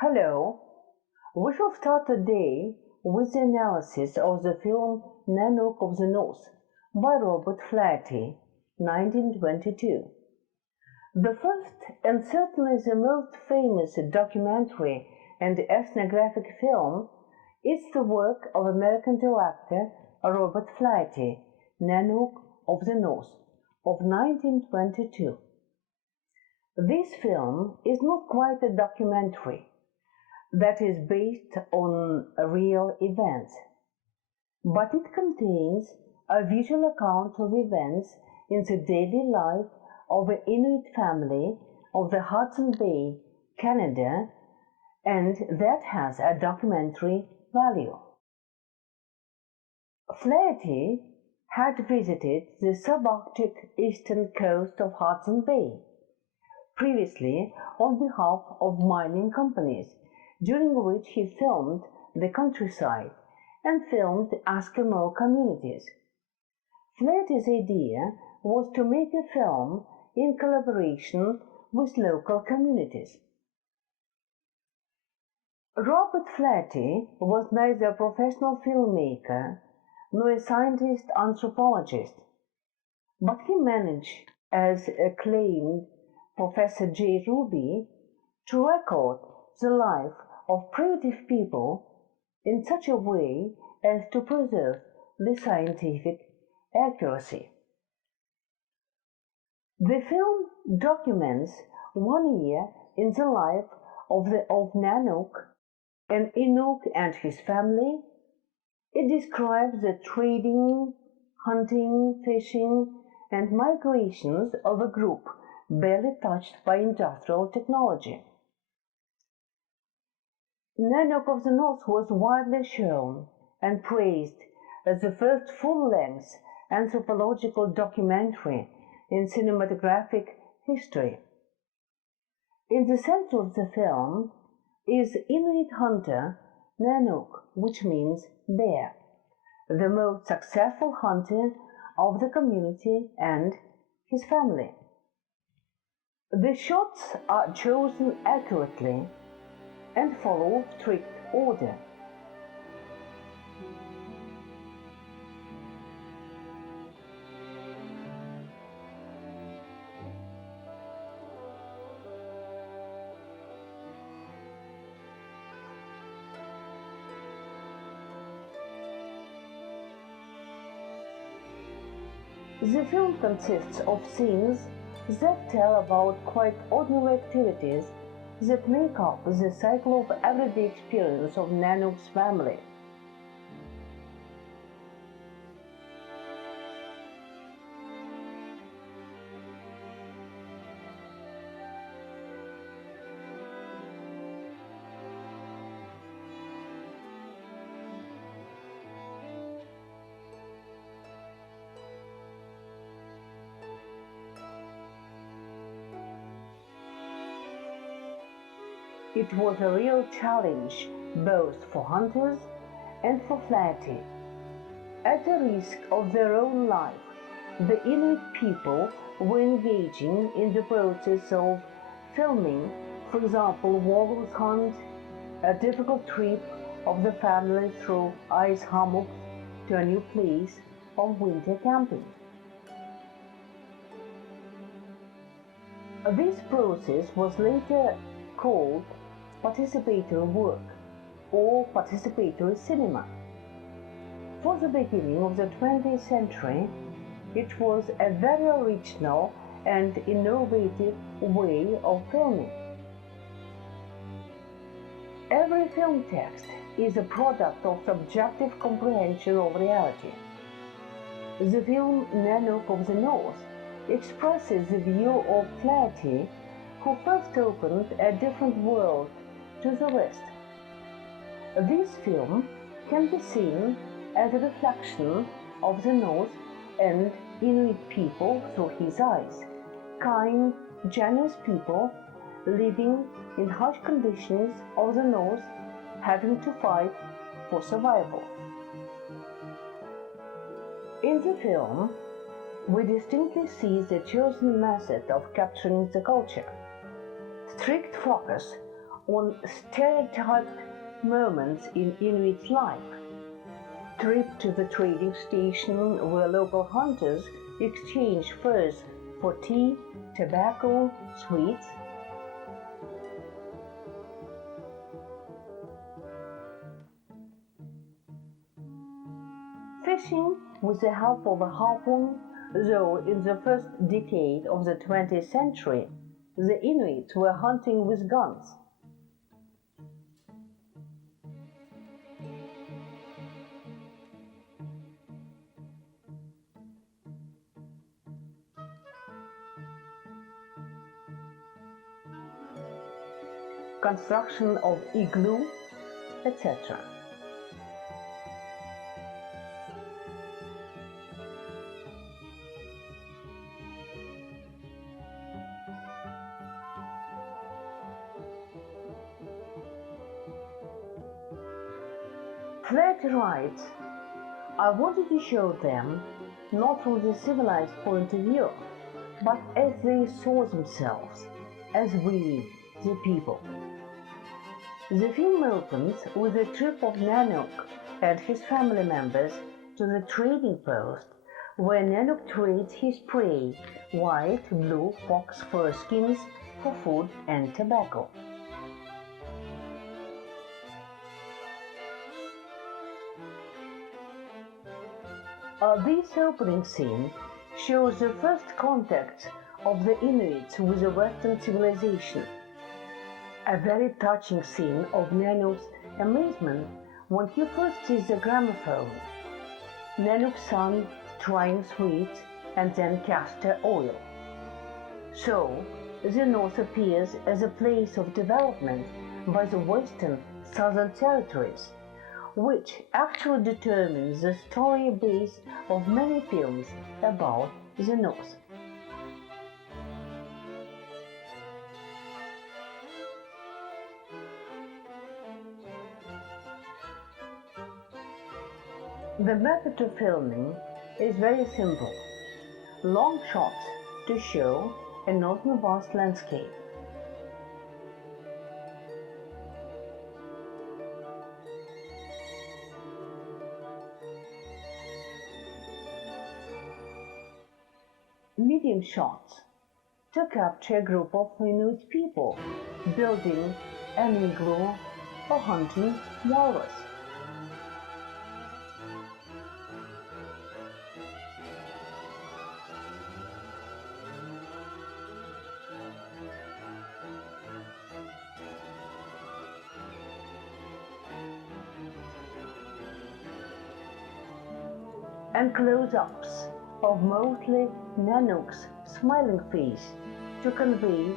Hello, we shall start today with the analysis of the film Nanook of the North by Robert Flaherty, 1922. The first and certainly the most famous documentary and ethnographic film is the work of American director Robert Flaherty, Nanook of the North, of 1922. This film is not quite a documentary that is based on real events, but it contains a visual account of events in the daily life of an Inuit family of the Hudson Bay, Canada, and that has a documentary value. Flaherty had visited the subarctic eastern coast of Hudson Bay previously on behalf of mining companies, during which he filmed the countryside and filmed Eskimo communities. Flaherty's idea was to make a film in collaboration with local communities. Robert Flaherty was neither a professional filmmaker nor a scientist anthropologist, but he managed, as acclaimed Professor J. Ruby, to record the life of primitive people in such a way as to preserve the scientific accuracy. The film documents 1 year in the life of Nanook, an Inuk and his family. It describes the trading, hunting, fishing, and migrations of a group barely touched by industrial technology. Nanook of the North was widely shown and praised as the first full-length anthropological documentary in cinematographic history. In the center of the film is Inuit hunter Nanook, which means bear, the most successful hunter of the community and his family. The shots are chosen accurately and follow strict order. The film consists of scenes that tell about quite ordinary activities that make up the cycle of everyday experience of Nanook's family. It was a real challenge both for hunters and for Flaherty. At the risk of their own life, the Inuit people were engaging in the process of filming, for example, walrus hunt, a difficult trip of the family through ice hummocks to a new place of winter camping. This process was later called participatory work or participatory cinema. For the beginning of the 20th century, it was a very original and innovative way of filming. Every film text is a product of subjective comprehension of reality. The film Nanook of the North expresses the view of Flaherty, who first opened a different world to the rest. This film can be seen as a reflection of the North and Inuit people through his eyes, kind, generous people living in harsh conditions of the North, having to fight for survival. In the film, we distinctly see the chosen method of capturing the culture. Strict focus on stereotyped moments in Inuit life. Trip to the trading station where local hunters exchange furs for tea, tobacco, sweets. Fishing with the help of a harpoon, though in the first decade of the 20th century, the Inuits were hunting with guns. Construction of igloo, etc. Flaherty writes, I wanted to show them not from the civilized point of view, but as they saw themselves, as we, the people. The film opens with a trip of Nanook and his family members to the trading post, where Nanook trades his prey, white, blue fox fur skins, for food and tobacco. This opening scene shows the first contact of the Inuits with the Western civilization. A very touching scene of Nanook's amazement when he first sees the gramophone. Nanook's son trying sweets and then castor oil. So, the North appears as a place of development by the Western Southern Territories, which actually determines the story base of many films about the North. The method of filming is very simple. Long shots to show a northern vast landscape. Medium shots to capture a group of Inuit people building an igloo or hunting walrus. And close-ups of mostly Nanook's smiling face to convey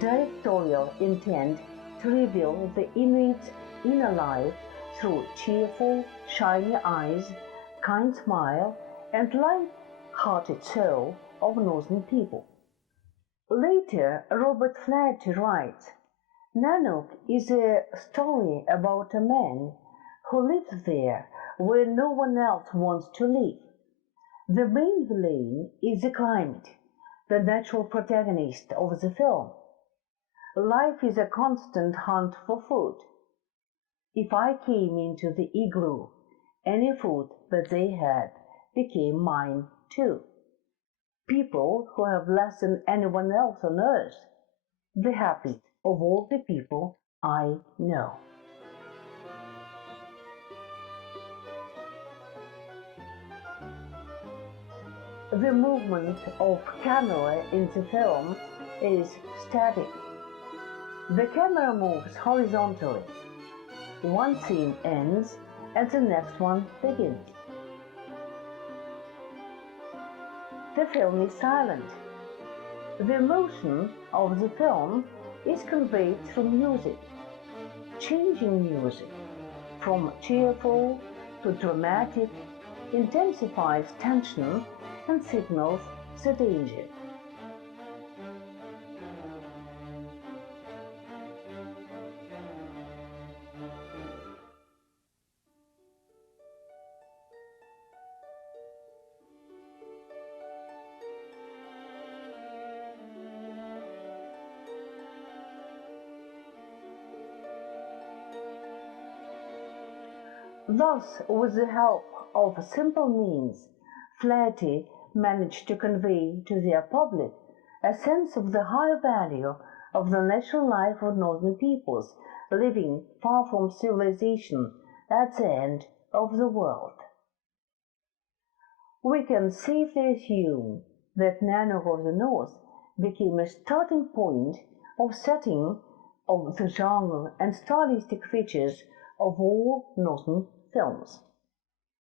directorial intent to reveal the Inuit's inner life through cheerful, shiny eyes, kind smile, and light-hearted soul of northern people. Later, Robert Flaherty writes, Nanook is a story about a man who lives there where no one else wants to live. The main villain is the climate, the natural protagonist of the film. Life is a constant hunt for food. If I came into the igloo, any food that they had became mine too. People who have less than anyone else on earth, the happiest of all the people I know. The movement of camera in the film is static. The camera moves horizontally. One scene ends and the next one begins. The film is silent. The emotion of the film is conveyed through music, changing music from cheerful to dramatic intensifies tension and signals the danger. Thus, with the help of simple means, Flaherty managed to convey to their public a sense of the high value of the natural life of northern peoples living far from civilization at the end of the world. We can safely assume that Nanook of the North became a starting point of setting of the genre and stylistic features of all northern films.